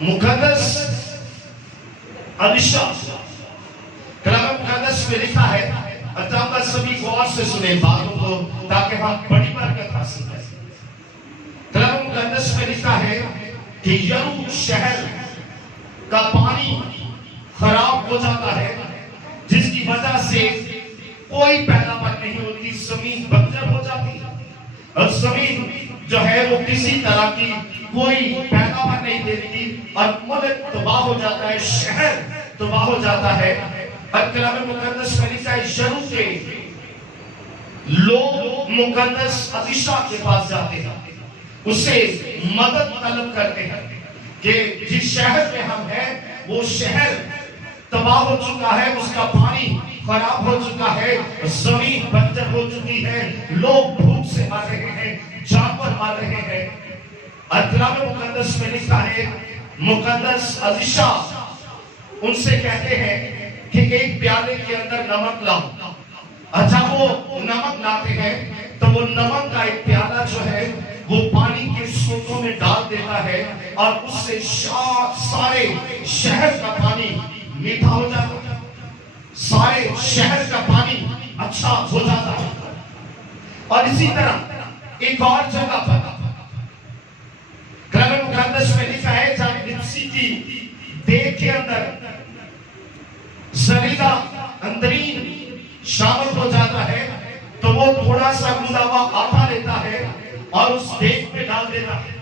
मुकद्दस अलिशा कलाम मुकद्दस में लिखा है, अतः सभी गौर से सुने बातों को ताकि हम बड़ी बरकत हासिल करें। कलाम मुकद्दस में लिखा है कि यरूशलेम शहर का पानी खराब हो जाता है, जिसकी वजह से कोई पैदावार नहीं होती, जमीन बंजर हो जाती है और जमीन जो है वो किसी तरह की कोई पैदावार नहीं देती और मुल्क तबाह हो जाता है, शहर तबाह हो जाता है। और कलाम मुकद्दस में लिखा है यरूशलेम के लोग मुकद्दस अलीशा के पास जाते हैं, उसे मदद तलब करते हैं कि जिस शहर में हम हैं वो शहर तबाह हो चुका है, उसका पानी खराब हो चुका है, जमीन बंजर हो चुकी है, लोग भूख से मर रहे हैं, जानवर मर रहे हैं। और कलाम मुकद्दस में लिखा है मुकद्दस अलीशा उनसे कहते हैं कि एक प्याले के अंदर नमक लाओ। और जब वो नमक लाते हैं तो वो नमक का एक प्याला जो है वो पानी के स्रोतों में डाल देता है और उससे सारे शहर का पानी मीठा हो जाता है, सारे शहर का पानी अच्छा हो जाता है। और इसी तरह एक और जगह पर कलाम मुकद्दस में लिखा है जब किसी की देह के अंदर जहरीला अंदरीन शामिल हो जाता है तो वो थोड़ा सा गुंदा हुआ आटा लेता है और उस देह में डाल देता है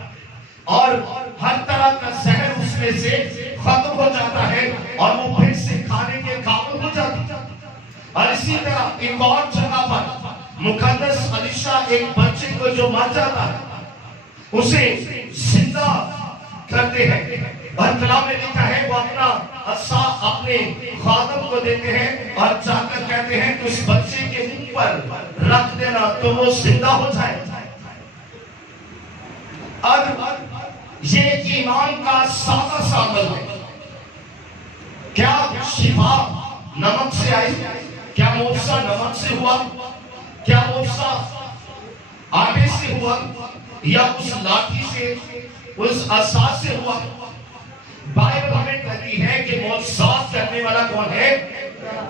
और हर तरह का जहर उसमें से खत्म हो जाता है और वो फिर से खाने के काबिल हो जाती है। और इसी तरह एक और जगह पर मुकद्दस अलीशा एक बच्चे को जो मर जाता है उसे जिंदा करते हैं और कलाम में लिखा है वो अपना असा अपने खादम को देते हैं और जाकर कहते हैं कि उस बच्चे के मुंह पर रख देना तो वो जिंदा हो जाए। और ये ईमान का सादा सा अमल है। क्या शिफा नमक से आई? क्या मोसा नमक से हुआ? क्या मोसा आटे से हुआ या उस लाठी से, उस असा से हुआ? बाइबल हमें कहती है कि मौजज़ात करने वाला कौन है?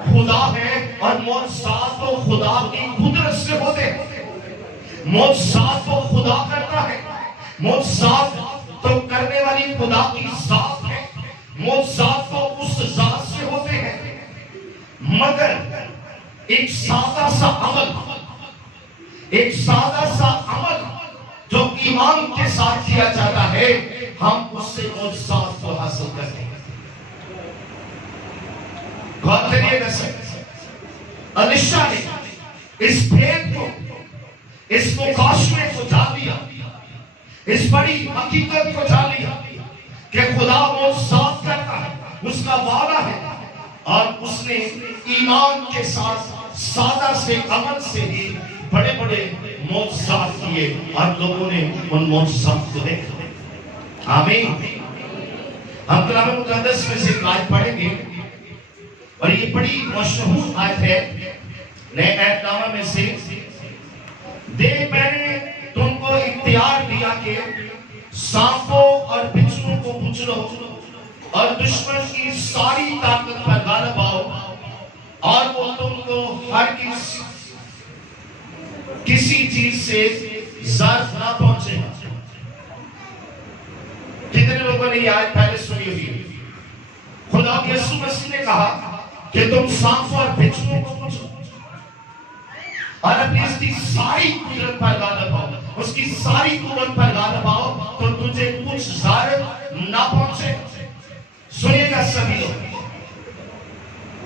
खुदा है। और मौजज़ात तो खुदा की कुदरत से होते हैं। मौजज़ात तो खुदा करता है, मौजज़ात तो करने वाली खुदा की जात है, मौजज़ात तो उस जात से होते हैं। मगर एक सादा सा अमल, एक सादा सा अमल जो ईमान के साथ किया जाता है, हम उससे मौजज़ात को हासिल करते हैं। गौर करिएगा सर, अलीशा ने इस भेद को, इस मुकाशमे को जान लिया, इस बड़ी हकीकत को जान लिया कि खुदा मौजज़ात करता है, उसका वादा है और उसने ईमान के साथ सादा से अमल से ही बड़े बड़े मौजज़ात किए और लोगों ने उन मौजज़ात को देखा। आमीन। हम कलाम मुकद्दस में से आयत पढ़ेंगे और ये बड़ी मशहूर आयत है नए ऐतनामा में से। देख मैंने तुमको इख्तियार दिया कि सांपों और बिच्छुओं को कुचलो और दुश्मन की सारी ताकत पर गालिब आओ और वो तुमको हर किसी चीज से ज़र्र ना पहुंचे। कितने लोगों ने ये आयत पहले सुनी हुई? खुदा यीशु मसीह ने कहा कि तुम सांपों और बिच्छुओं को कुचलो और अपनी इसकी सारी कुदरत पर गालिब आओ, उसकी सारी कुदरत पर गालिब आओ तो तुझे कुछ ज़र्र ना पहुंचे। सुनिएगा सभी लोग,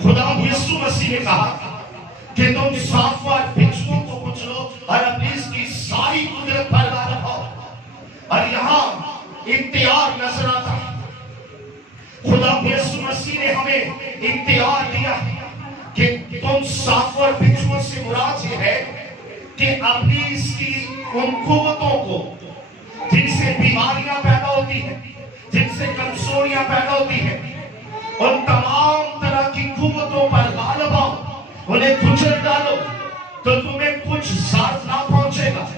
खुदा यीशु मसीह ने कहा कि तुम सांपों और बिच्छुओं को कुचलो और अपनी इसकी सारी कुदरत पर गालिब आओ। और यहाँ इख्तियार नजर आता है। खुदा यीशु मसीह ने हमें इख्तियार दिया कि तुम सांपों और बिच्छुओं से मुराद ये है कि अपनी इसकी उन कुव्वतों को जिनसे बीमारियां पैदा होती हैं, जिनसे कमजोरियां पैदा होती हैं, उन तमाम तरह की कुव्वतों पर गालिब आओ, उन्हें कुचल डालो तो तुम्हें कुछ ज़र्र ना पहुंचेगा।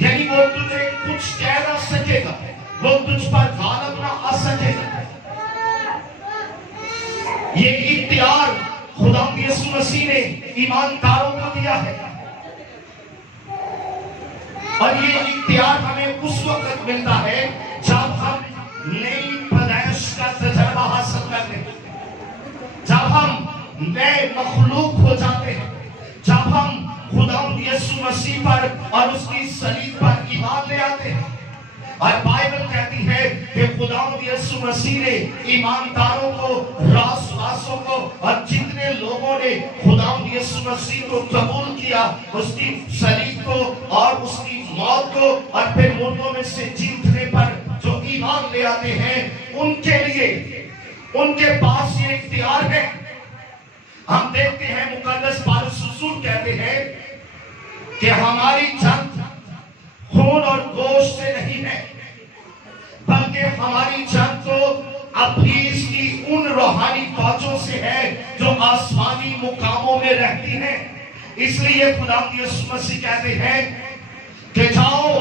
यानी वो तुझे कुछ कह ना सकेगा, वो तुझ पर गालिब ना आ सकेगा। ये इख्तियार खुदा यीशु मसीह ने ईमानदारों को दिया है, और ये इख्तियार हमें उस वक्त मिलता है जब हम नई पैदाइश का तजर्बा हासिल करते हैं, जब हम नए मखलूक हो जाते हैं, जब हम खुदा यीशु मसीह पर और उसकी सलीब पर ईमान ले आते हैं। और बाइबल कहती है कि खुदा यीशु मसीह ने ईमानदारों को, रासवासों को, और जितने लोगों ने खुदा यीशु मसीह को कबूल किया, उसकी सलीब को और उसकी मौत को, और फिर मुर्दों में से जीतने पर जो ईमान ले आते हैं, उनके लिए उनके पास ये इख्तियार है। हम देखते हैं मुकद्दस पौलुस रसूल कहते हैं कि हमारी जंग खून और गोश्त से नहीं है, बल्कि हमारी जंग तो इब्लीस की उन रूहानी फौजों से है जो आसमानी मुकामों में रहती हैं। इसलिए खुदा यीशु मसीह कहते हैं कि जाओ,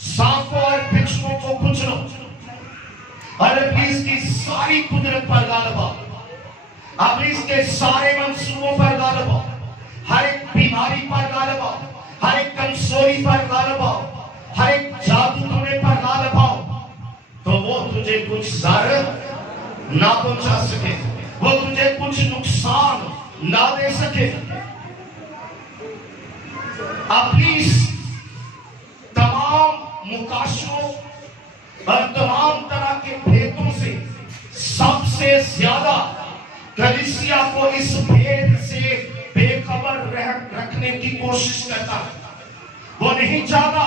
सांपों और बिच्छुओं को कुचलो और इब्लीस की सारी कुदरत पर गालिब, इब्लीस के सारे मंसूबों पर गालिब, हर एक बीमारी पर गालिब, हर एक कमजोरी पर गालिब, हर एक जादू टोने पर गालिब, तो वो तुझे कुछ ज़र ना पहुंचा सके, वो तुझे कुछ नुकसान ना दे सके। इब्लीस तमाम मुकाशों और तमाम तरह के भेदों से सबसे ज्यादा कलीसिया को इस भेद से बेखबर रखने की कोशिश करता है। वो नहीं चाहता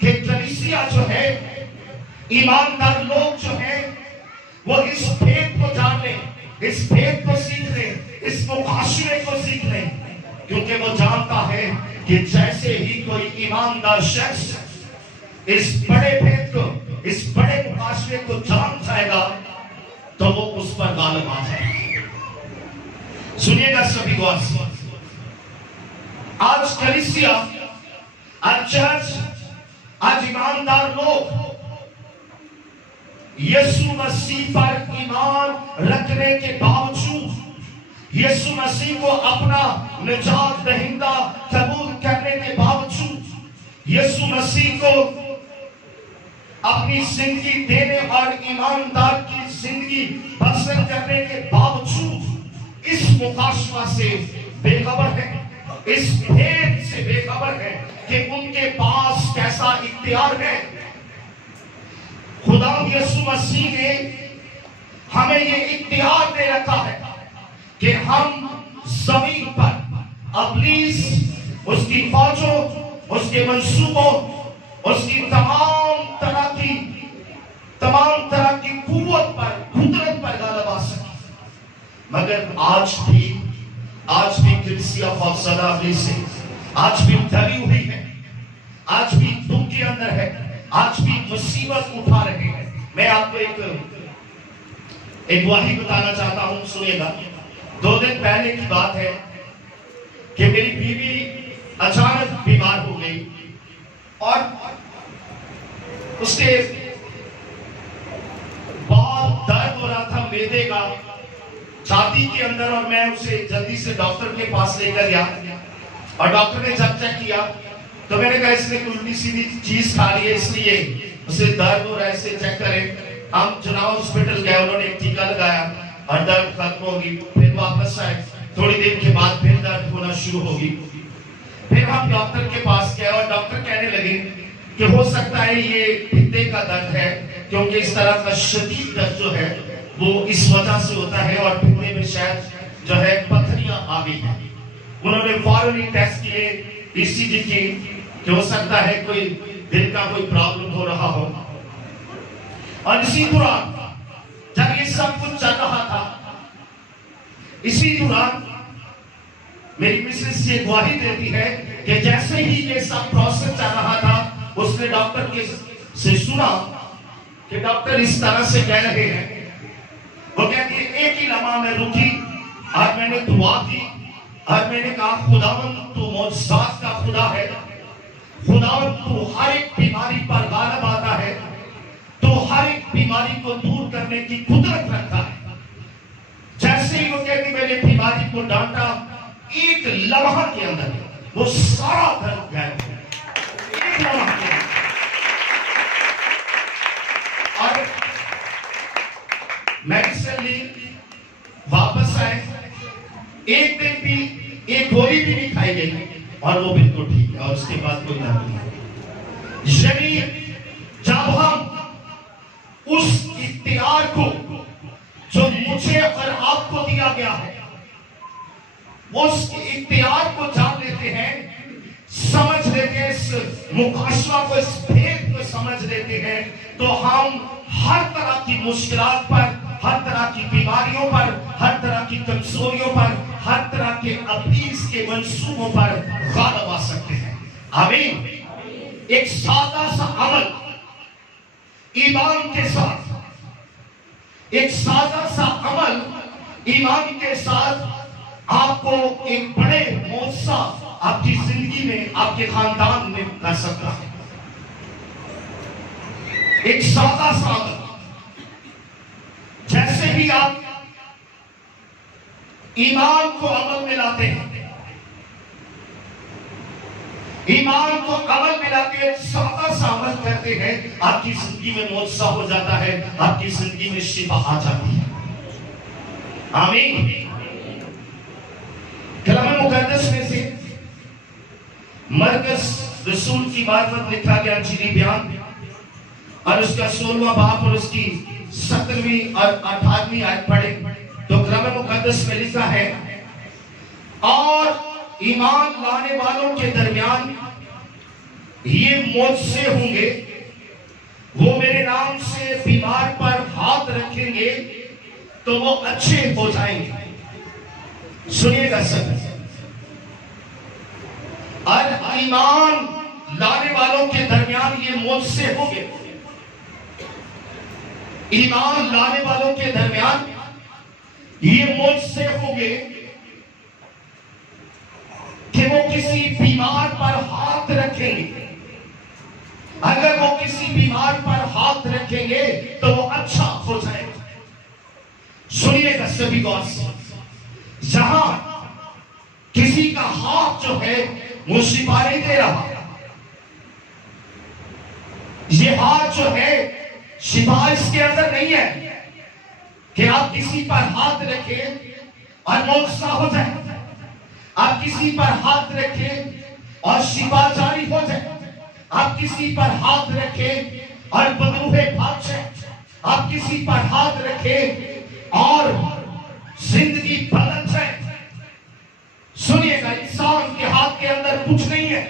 कि कलीसिया जो है, ईमानदार लोग जो है, वो इस भेद को जान ले, इस भेद को सीख ले, इस मुकाशरे को सीख ले, क्योंकि वो जानता है कि जैसे ही कोई ईमानदार शख्स इस बड़े भेद को, इस बड़े मुकाशरे को जान जाएगा, तो वो उस पर गालिब आ जाएगा। सुनिएगा सभी गौर से, आज कलीसिया, आज चर्च, आज ईमानदार लोग यीशु मसीह पर ईमान रखने के बावजूद, यीशु मसीह को अपना निजात दहिंदा कबूल करने के बावजूद, यीशु मसीह को अपनी जिंदगी देने और ईमानदार की जिंदगी बसर करने के बावजूद इस मुकाशवा से बेखबर है, इस भेद से बेखबर है कि उनके पास कैसा इख्तियार है। खुदा यीशु मसीह ने हमें ये इख्तियार दे रखा है कि हम जमीन पर इब्लीस, उसकी फौजों, उसके मंसूबों, उसकी तमाम तरह की कुव्वत पर, कुदरत पर गालिब आ सके। मगर आज भी कलीसिया खौफजदा इब्लीस से आज भी डरी हुई है, आज भी दुख के अंदर है, आज भी मुसीबत उठा रहे हैं। मैं आपको एक गवाही बताना चाहता हूं, सुनिएगा। 2 दिन पहले की बात है कि मेरी बीवी अचानक बीमार हो गई और उसके बहुत दर्द हो रहा था मैदे का, छाती के अंदर, और मैं उसे जल्दी से डॉक्टर के पास लेकर गया। और डॉक्टर ने जब चेक किया तो मैंने कहा इसने कोई उल्टी सीधी चीज खा ली है, इसलिए उसे दर्द हो रहा है, इसे चेक करें। हम चुनाव हॉस्पिटल गए, उन्होंने एक टीका लगाया और दर्द खत्म होगी। फिर वापस आए, थोड़ी देर के बाद फिर दर्द होना शुरू होगी। फिर हम डॉक्टर के पास गए और डॉक्टर कहने लगे कि हो सकता है ये पित्ते का दर्द है, क्योंकि इस तरह का शदीद दर्द जो है वो इस वजह से होता है, और पित्ते में शायद जो है पथरियां आ गई हैं। उन्होंने फौरन टेस्ट किए, ईसीजी की, कि हो सकता है कोई दिल का कोई प्रॉब्लम हो रहा हो। और इसी दौरान जब ये सब कुछ चल रहा था, इसी दौरान मेरी मिसेस ये गवाही देती है कि जैसे ही ये सब प्रोसेस चल रहा था, उसने डॉक्टर के से सुना कि डॉक्टर इस तरह से कह रहे हैं। वो कहती है एक ही लम्हा में रुकी और मैंने दुआ की और मैंने कहा, खुदावंद तू मौजूदात का खुदा है, खुदावंद तू हर एक बीमारी पर गालिब आता है, तो हर एक बीमारी को दूर करने की कुदरत रखता है। जैसे ही वो कहती मैंने बीमारी को डांटा, एक लम्हा के अंदर वो सारा दर्द गायब हो गया, एक लम्हा के अंदर। और मेडिसिन ली, वापस आए, एक दिन भी एक गोली भी नहीं खाई गई और वो बिल्कुल ठीक है, और उसके बाद कोई दर्द नहीं। यानी जब हम उस इख्तियार को जो मुझे और आपको दिया गया है, उस इख्तियार को जान लेते हैं, समझ लेते हैं, इस मुकाशवा को, इस भेद को समझ लेते हैं, तो हम हर तरह की मुश्किलात पर, हर तरह की बीमारियों पर, हर तरह की कमजोरियों पर, हर तरह के अबलीस के मंसूबों पर गालिब आ सकते हैं। आमीन। एक सादा सा अमल ईमान के साथ, एक सादा सा अमल ईमान के साथ आपको एक बड़े मौका आपकी जिंदगी में, आपके खानदान में कर सकता है। एक सादा सा अमल, जैसे ही आप ईमान को अमल में लाते हैं, ईमान को अमल में लाके सादा सा अमल करते हैं, आपकी जिंदगी में मौका हो जाता है, आपकी जिंदगी में शिफा आ जाती है। आमीन। कलाम मुकद्दस में से मरकज रसूल की मार्फत लिखा गया इंजीली बयान और उसका 16वां बाब और उसकी 17वीं और 18वीं आयत पढ़े तो कलाम मुकद्दस में लिखा है, और ईमान लाने वालों के दरमियान ये मुझसे होंगे, वो मेरे नाम से बीमार पर हाथ रखेंगे तो वो अच्छे हो जाएंगे। सुनिएगा सब, और ईमान लाने वालों के दरमियान ये मुझसे होंगे, ईमान लाने वालों के दरमियान ये मुझसे होंगे कि वो किसी बीमार पर हाथ रखेंगे। अगर वो किसी बीमार पर हाथ रखेंगे तो वो अच्छा हो जाएगा। सुनिएगा सभी गौर से, जहां किसी का हाथ जो है वो शिफा नहीं दे रहा, ये हाथ जो है शिफा इसके अंदर नहीं है कि आप किसी पर हाथ रखें और मोक्ष हो जाए, आप किसी पर हाथ रखें और शिफा जारी हो जाए, आप किसी पर हाथ रखें और बदरूहे भाग जाए, आप किसी पर हाथ रखें और जिंदगी बदल जाए। सुनिएगा, इंसान के हाथ के अंदर कुछ नहीं है,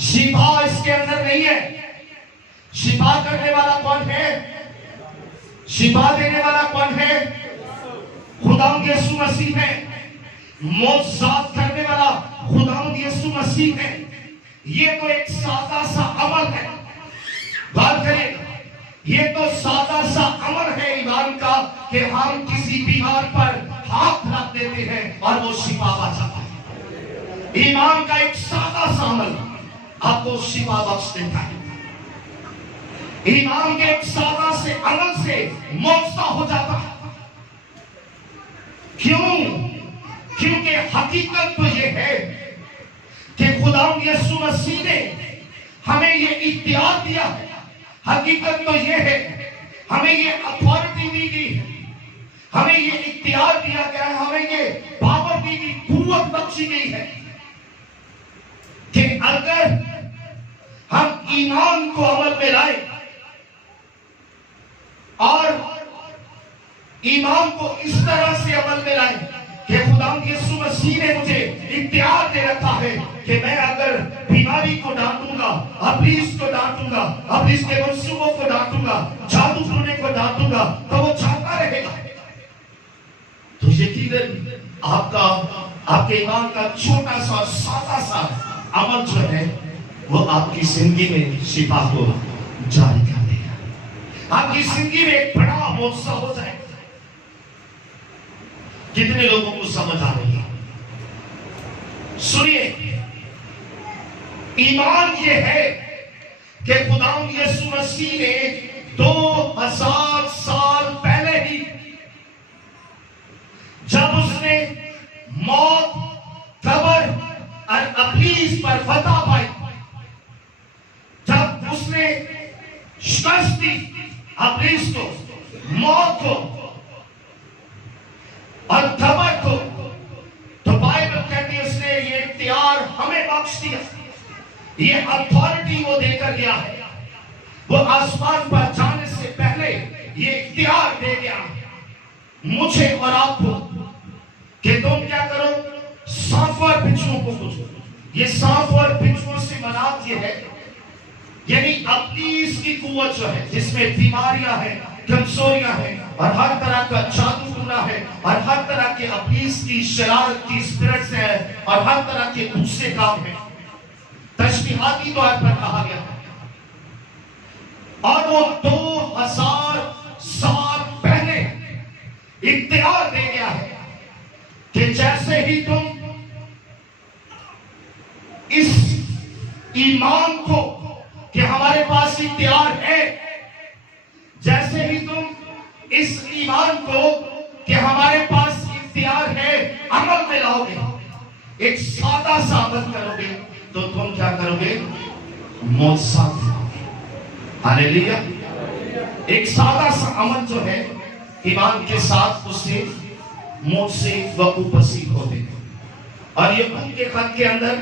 शिफा इसके अंदर नहीं है। शिफा करने वाला कौन है? शिफा देने वाला कौन है? खुदावंद यीशु मसीह है। मौजूद करने वाला खुदावंद यीशु मसीह है। ये तो एक सादा सा अमल है, बात करें, ये तो सादा सा अमल है ईमान का कि हम किसी बीमार पर हाथ रख देते हैं और वो शिफा पा जाता है। ईमान का एक सादा सा अमल आपको शिफा बख्श देता है। ईमान के एक सादा से अमल से मौका हो जाता है। क्यों? क्योंकि हकीकत तो ये है कि खुदावंद यीशु मसीह ने हमें ये इख्तियार दिया है। हकीकत तो ये है, हमें ये अथॉरिटी दी गई है, हमें ये इख्तियार दिया गया है, हमें ये पावर दी गई, कुव्वत बख्शी गई है कि अगर हम ईमान को अमल में लाए और ईमान को इस तरह से अमल में लाए कि खुदावंद यीशु मसीह ने मुझे इख्तियार दे रखा है कि मैं अगर बीमारी को डांटूंगा, अबलीस को डांटूंगा, अबलीस के मंसूबों को डांटूंगा, जादू टोने को डांटूंगा, तो वो जाता रहेगा। तो यकीनन आपका, आपके ईमान का छोटा सा सादा सा अमल जो है वो आपकी जिंदगी में शिफा को जारी कर देगा, आपकी जिंदगी में एक बड़ा मौका हो जाएगा। कितने लोगों को समझ आ रही है? सुनिए, ईमान ये है कि खुदावंद यीशु मसीह ने 2000 साल पहले ही पस्ती, अब्लीस को, मौत को और दमन को, तो बाइबल कहती है उसने ये इख्तियार हमें बख्श दिया। ये अथॉरिटी वो देकर गया है। वो आसमान पर जाने से पहले ये इख्तियार दे गया मुझे और आपको कि तुम क्या करो, सांप और बिच्छुओं को पूछो। ये सांप और बिच्छुओं से मराद ये है, यानी अब्लीस की कुव्वत जो है, जिसमें बीमारियां हैं, कमजोरियां हैं और हर तरह का जादू टूना है और हर तरह के अब्लीस की शरारत की स्पिरिट्स है और हर तरह के दूसरे काम है, तशबीहाती तौर पर कहा गया है। और वो 2000 साल पहले इख्तियार दे गया है कि जैसे ही तुम इस ईमान को कि हमारे पास इख्तियार है, जैसे ही तुम इस ईमान को कि हमारे पास इख्तियार है अमल में लाओगे, एक सादा सा अमल करोगे, तो तुम क्या करोगे, मौत। हालेलुया। एक सादा सा अमल जो है ईमान के साथ, उससे मौत से वकूफ़ होते। और याकूब के खत के अंदर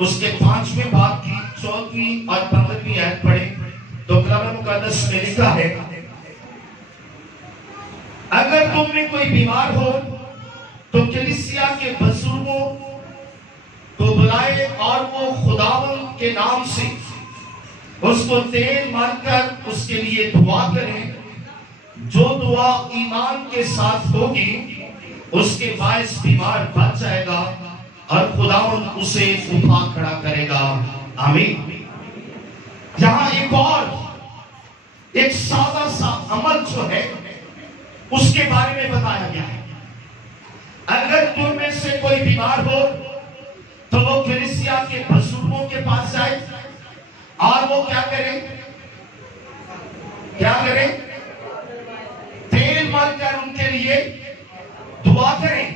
उसके 5वें बाब की 14वीं और 15वीं आयत पढ़े तो कलाम मुकद्दस में लिखा है, अगर तुम में कोई बीमार हो तो कलीसिया के बुजुर्गों को बुलाए और वो खुदावंद के नाम से उसको तेल मारकर उसके लिए दुआ करें। जो दुआ ईमान के साथ होगी उसके बायस बीमार बच जाएगा और खुदावंद उसे उठा खड़ा करेगा। आमीन। यहां एक और एक सादा सा अमल जो है उसके बारे में बताया गया है। अगर तुम में से कोई बीमार हो तो वो कलीसिया के बुजुर्गों के पास जाए और वो क्या करें, तेल मारकर उनके लिए दुआ करें।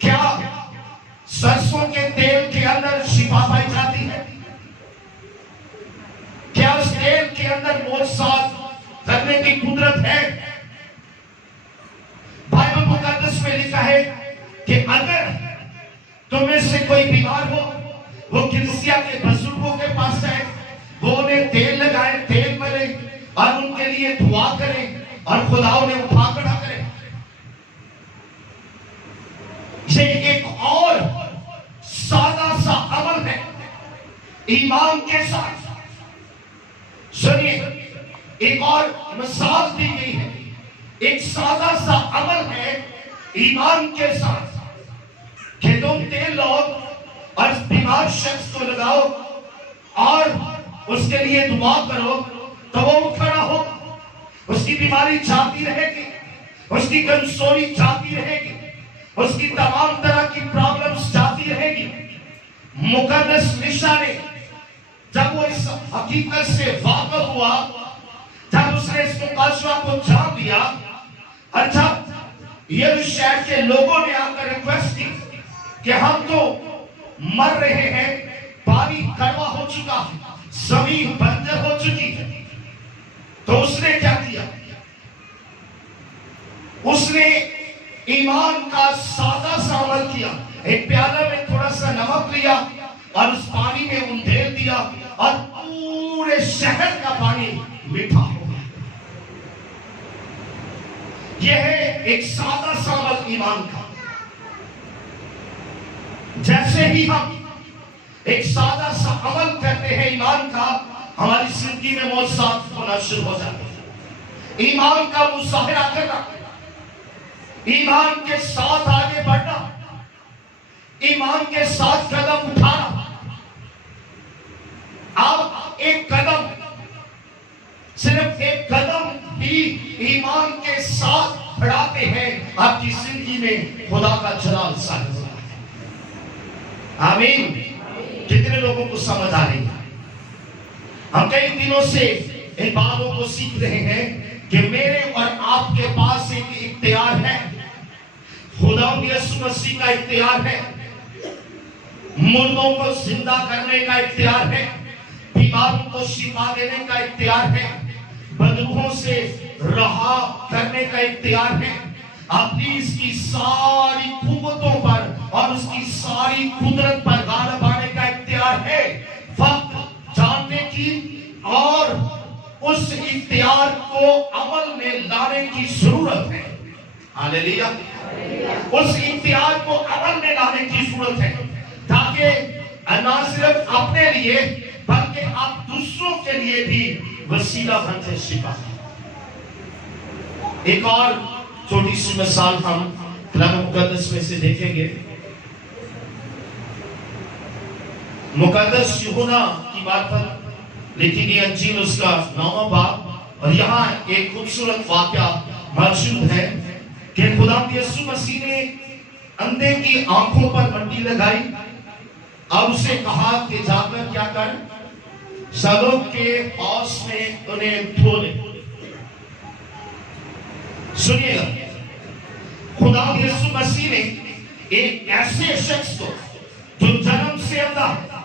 क्या सरसों के तेल के अंदर शिफा पाई जाती है? क्या उस तेल के अंदर मौत करने की कुदरत है? बाइबल मुकद्दस में लिखा है कि अगर तुम में से कोई बीमार हो, वो कलीसिया के बुजुर्गों के पास जाए, वो उन्हें तेल लगाए, तेल मले और उनके लिए दुआ करें और खुदा उन्हें उठा खड़ा करे। ये एक और सादा सा अमल है ईमान के साथ। सुनिए, एक और मिसाल दी गई है, एक सादा सा अमल है ईमान के साथ कि तुम तेल लो और बीमार शख्स को लगाओ और उसके लिए दुआ करो तो वो खड़ा हो, उसकी बीमारी जाती रहेगी, उसकी कमजोरी जाती रहेगी, उसकी तमाम तरह की प्रॉब्लम्स जाती रहेगी। मुकद्दस ईसा ने जब वो इस हकीकत से वाकिफ हुआ, जब उसने इस मुकाशवा को जान लिया और जब यरूशलेम के लोगों ने आकर रिक्वेस्ट की कि हम तो मर रहे हैं, पानी कड़वा हो चुका है, जमीन बंजर हो चुकी है, तो उसने क्या किया, उसने ईमान का सादा सा अमल किया। एक प्याला में थोड़ा सा नमक लिया और उस पानी में उंडेल दिया और पूरे शहर का पानी मीठा हो गया। यह है एक सादा सा अमल ईमान का। जैसे ही हम एक सादा सा अमल करते हैं ईमान का, हमारी जिंदगी में मौत साथ होना शुरू हो जाता है। ईमान का मुजाहिरा करना, ईमान के साथ आगे बढ़ना, ईमान के साथ कदम उठाना। आप एक कदम, सिर्फ एक कदम भी ईमान के साथ बढ़ाते हैं, आपकी जिंदगी में खुदा का जलाल साथ होता है। आमीन। कितने लोगों को समझ आ रही है? हम कई दिनों से इन बातों को सीख रहे हैं कि मेरे और आपके पास एक इख्तियार है, खुदा यीशु मसीह का इख्तियार है, मुर्दों को जिंदा करने का इख्तियार है, बीमारों को शिफा देने का इख्तियार है, बदरूहों से रहा करने का इख्तियार है, अपनी इसकी सारी कुव्वतों पर और उसकी सारी कुदरत पर गालिब आने का इख्तियार है। वक्त जानने की और उस इख्तियार को अमल में लाने की जरूरत है। हालेलुया। उस इख्तियार को अमल में लाने की जरूरत है, ताकि ना सिर्फ अपने लिए बल्कि आप दूसरों के लिए भी वसीला बनते शिफा। एक और छोटी सी मिसाल हम कलाम मुकद्दस में से देखेंगे। मुकद्दस यूहन्ना की मार्फत लिखी गई अंजील उसका 9वां बाब, और यहाँ एक खूबसूरत वाकया मौजूद है कि खुदा यीशु मसीह ने अंधे की आंखों पर पट्टी लगाई और उसे कहा कि जाकर क्या कर, सलोक के पास में उन्हें धो ले। सुनिएगा, खुदा यीशु मसीह ने एक ऐसे शख्स को जो जन्म से अंधा है,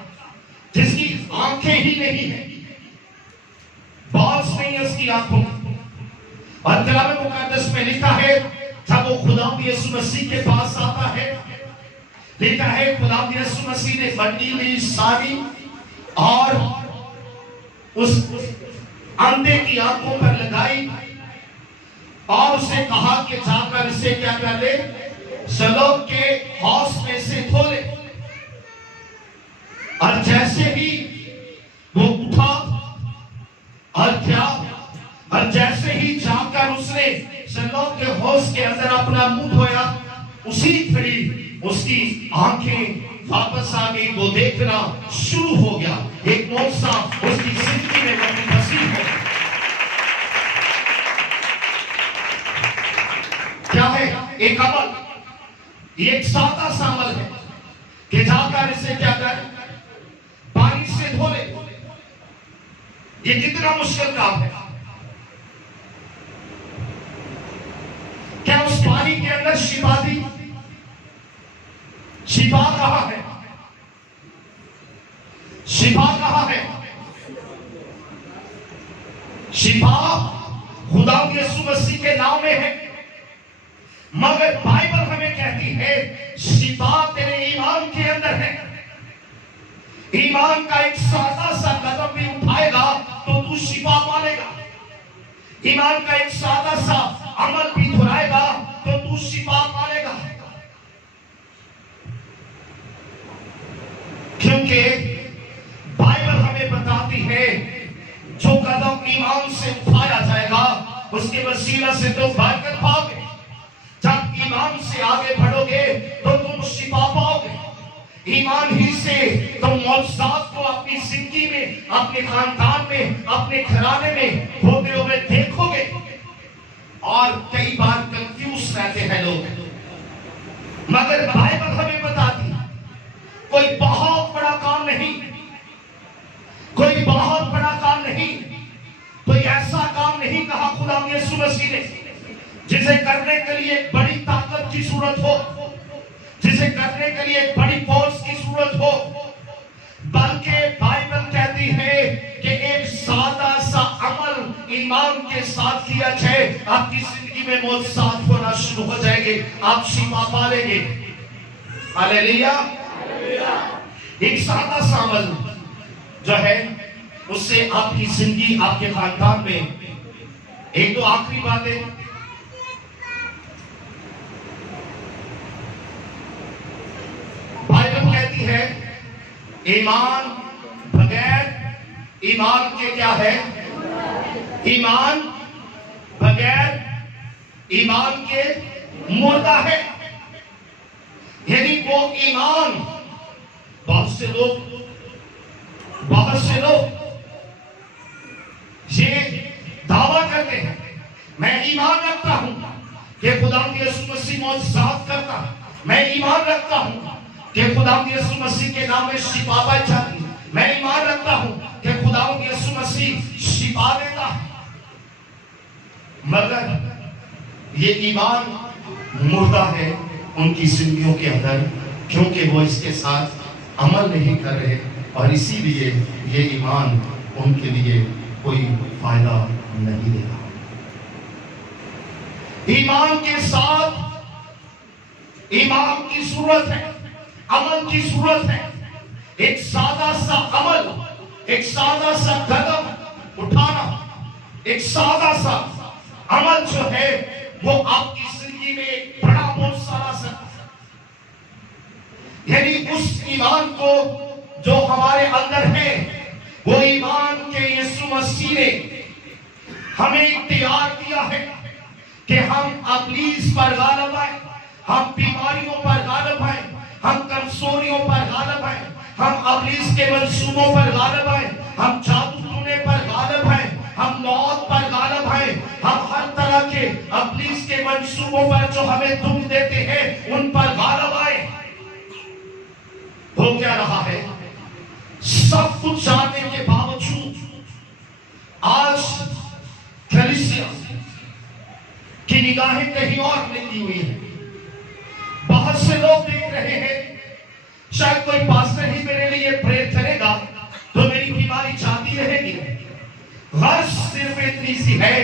जिसकी आंखें ही नहीं है, बाज नहीं है उसकी आंखों, और कलाम मुकद्दस में लिखा है जब वो खुदा यीशु मसीह के पास आता है, लिखा है खुदा यीशु मसीह ने बंडी ली सारी और उस अंधे की आंखों पर लगाई और उसे कहा कि जाकर इसे क्या कर ले, सलोक के हौस में से धो ले। और जैसे ही वो उठा और क्या, और जैसे ही जाकर उसने सलोक के हौस के अंदर अपना मुंह धोया, उसी घड़ी उसकी आंखें वापस आ गई, वो देखना शुरू हो गया। एक मौका उसकी जिंदगी में नसीब हो। क्या है? एक अमल, एक सादा सा अमल है कि जाकर इसे क्या कर, पानी से धो ले। ये कितना मुश्किल काम है। क्या उस पानी के अंदर शिफा थी? शिफा कहां है? शिफा कहां है? शिफा खुदा यीशु मसीह के नाम में है, मगर बाइबल हमें कहती है शिफा तेरे ईमान के अंदर है। ईमान का एक सादा सा कदम भी उठाएगा तो तू शिफा पालेगा। ईमान का एक सादा सा अमल भी दोहराएगा तो तू शिफा पालेगा। क्योंकि बाइबल हमें बताती है जो कदम ईमान से उठाया जाएगा उसके वसीला से तुम बरकत पाओगे। जब ईमान से आगे बढ़ोगे तो तुम शिफा पाओगे। ईमान ही से तुम मौजूदात को अपनी जिंदगी में, अपने खानदान में, अपने घराने में होते हुए देखोगे। और कई बार कंफ्यूज रहते हैं लोग, मगर बाइबल हमें बताती है कोई बहुत बड़ा काम नहीं, कोई बहुत बड़ा काम नहीं, कोई ऐसा काम नहीं कहा खुदा यीशु मसीह ने जिसे करने के लिए एक बड़ी ताकत की जरूरत हो, जिसे करने के लिए एक बड़ी फोर्स की जरूरत हो, बल्कि बाइबल कहती है कि एक सादा सा अमल ईमान के साथ किया जाए, आपकी जिंदगी में मौजूद होना शुरू हो जाएंगे, आप शिफा पालेंगे। हालेलुया। एक सादा सा अमल जो है उससे आपकी जिंदगी, आपके खानदान में। एक तो आखिरी बात है, बाइबल कहती है ईमान बगैर ईमान के क्या है? ईमान बगैर ईमान के मुर्दा है। यानी वो ईमान, बहुत से लोग ये दावा करते हैं मैं ईमान रखता हूं कि खुदा यीशु मसीह मौजूद करता है, मैं ईमान रखता हूं कि खुदा यीशु मसीह के नाम में शिफा पाई जाती है, मैं ईमान रखता हूं कि खुदा यीशु मसीह शिफा देता है। मगर ये ईमान मुर्दा है उनकी जिंदगियों के अंदर, क्योंकि वो इसके साथ अमल नहीं कर रहे, और इसीलिए ये ईमान उनके लिए कोई फायदा नहीं देगा। ईमान के साथ ईमान की सूरत है, अमल की सूरत है। एक सादा सा अमल, एक सादा सा कदम उठाना, एक सादा सा अमल जो है वो आपकी जिंदगी में एक बड़ा बोझ ला सकता है। यानी उस ईमान को जो हमारे अंदर है, वो ईमान के यीशु मसीह ने हमें तैयार किया है कि हम इब्लीस पर गालिब आए, हम बीमारियों पर गालिब आए, हम कमजोरियों पर गालिब आए, हम इब्लीस के मंसूबों पर गालिब आए, हम जादू टोने पर गालिब आए, हम मौत पर गालिब आए, हम हर तरह के इब्लीस के मंसूबों पर जो हमें दुख देते हैं उन पर गालिब आए। हो क्या रहा है? सब कुछ जानने के बावजूद आज कलीसिया की निगाहें कहीं और लगी हुई है। बहुत से लोग देख रहे हैं, शायद कोई पास्टर ही मेरे लिए प्रेयर करेगा तो मेरी बीमारी जाती रहेगी। गर्ज सिर्फ इतनी सी है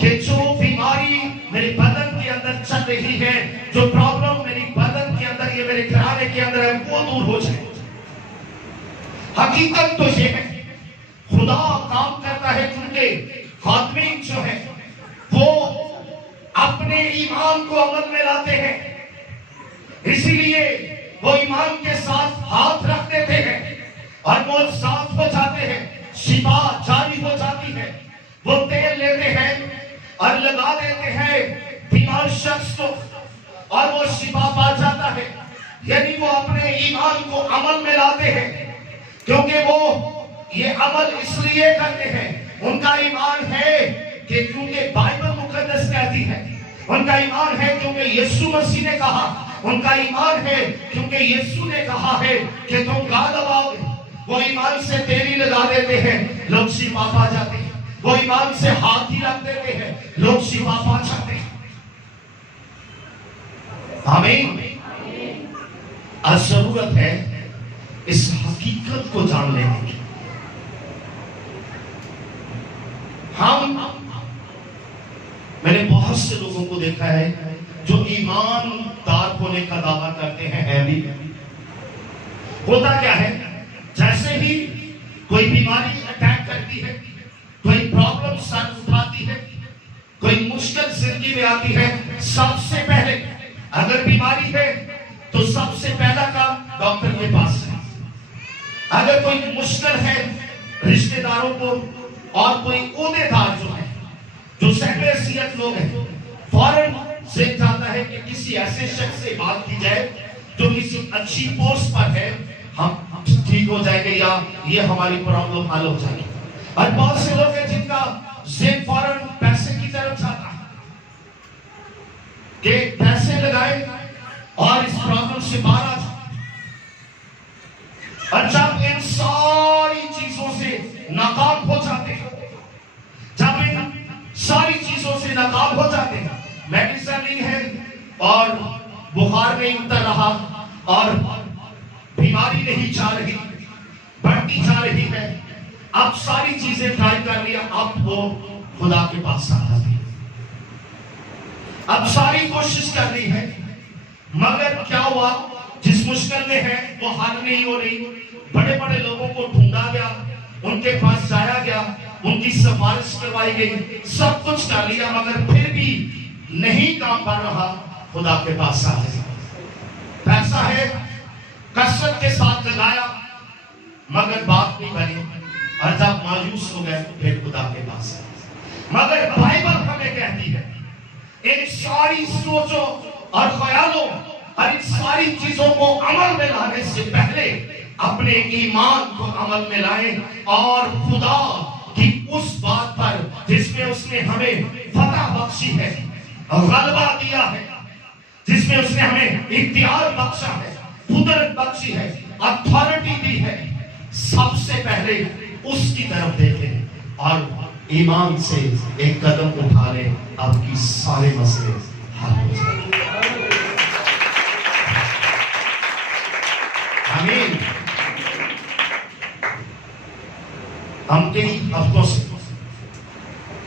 कि जो बीमारी मेरे बदन के अंदर चल रही है, जो प्रॉब्लम मेरी बदन के अंदर, ये मेरे घराने के अंदर है, वो दूर हो जाए। हकीकत तो ये है, खुदा काम करता है क्योंकि आदमी जो है वो अपने ईमान को अमल में लाते हैं, इसीलिए वो ईमान के साथ हाथ रख देते हैं और वो साफ हो जाते हैं, शिफा जारी हो जाती है। वो तेल लेते हैं और लगा देते हैं बीमार शख्स को और वो शिफा पा जाता है। यानी वो अपने ईमान को अमल में लाते हैं क्योंकि वो ये अमल इसलिए करते हैं, उनका ईमान है कि क्योंकि बाइबल मुकद्दस कहती है, उनका ईमान है क्योंकि यीशु मसीह ने कहा, उनका ईमान है क्योंकि यीशु ने कहा है कि तुम गालिब आओगे। वो ईमान से तेली लगा देते हैं, लोग शिफा पा जाते हैं। वो ईमान से हाथ ही रख देते हैं, लोग शिफा पा जाते हैं। आमीन। आज जरूरत है इस हकीकत को जान लेने की। मैंने बहुत से लोगों को देखा है जो ईमानदार होने का दावा करते हैं, है भी। होता क्या है, जैसे ही कोई बीमारी अटैक करती है, कोई प्रॉब्लम सर उठाती है, कोई मुश्किल जिंदगी में आती है, सबसे पहले अगर बीमारी है तो सबसे पहला काम डॉक्टर के पास है। अगर कोई मुश्किल है, रिश्तेदारों को और कोई ओहदेदार जो है, जो सेक्रेटरीट लोग हैं, फौरन से चाहता है कि किसी ऐसे शख्स से बात की जाए जो किसी अच्छी पोस्ट पर है, हम ठीक हो जाएंगे या ये हमारी प्रॉब्लम हल हो जाएगी। और बहुत से लोग हैं जिनका ज़हन फौरन पैसे की तरफ जाता है कि पैसे लगाए और इस प्रॉब्लम से बाहर आ जाए। और जब इन सारी चीजों से नाकाम हो जाते हैं, जब इन सारी चीजों से नाकाम हो जाते हैं, मेडिसिन नहीं है और बुखार नहीं उतर रहा और बीमारी नहीं जा रही, बढ़ती जा रही है, अब सारी चीजें ट्राई कर लिया, अब वो खुदा के पास आ जाती है। अब सारी कोशिश कर ली है, मगर क्या हुआ, जिस मुश्किल में है वो हल नहीं हो रही। बड़े बड़े लोगों को ढूंढा गया, उनके पास जाया गया, उनकी सिफारिश करवाई गई, सब कुछ कर लिया, मगर फिर भी नहीं काम कर रहा। खुदा के पास आ गया, पैसा है, कसरत के साथ लगाया, मगर बात नहीं बनी, और जब मायूस हो गए तो फिर खुदा के पास आए। मगर बाइबल हमें कहती है, इन सारी सोचों और ख्यालों और इन सारी चीजों को अमल में लाने से पहले अपने ईमान को अमल में लाए और खुदा की उस बात पर जिसमें उसने हमें फतह बख्शी है, गलबा दिया है, जिसमें उसने हमें इख्तियार बख्शा है, कुदरत बख्शी है, अथॉरिटी दी है, सबसे पहले उसकी तरफ देखें और ईमान से एक कदम उठा ले, आपकी सारे मसले हल हो जाएंगे। आमीन। हम कई हफ्तों से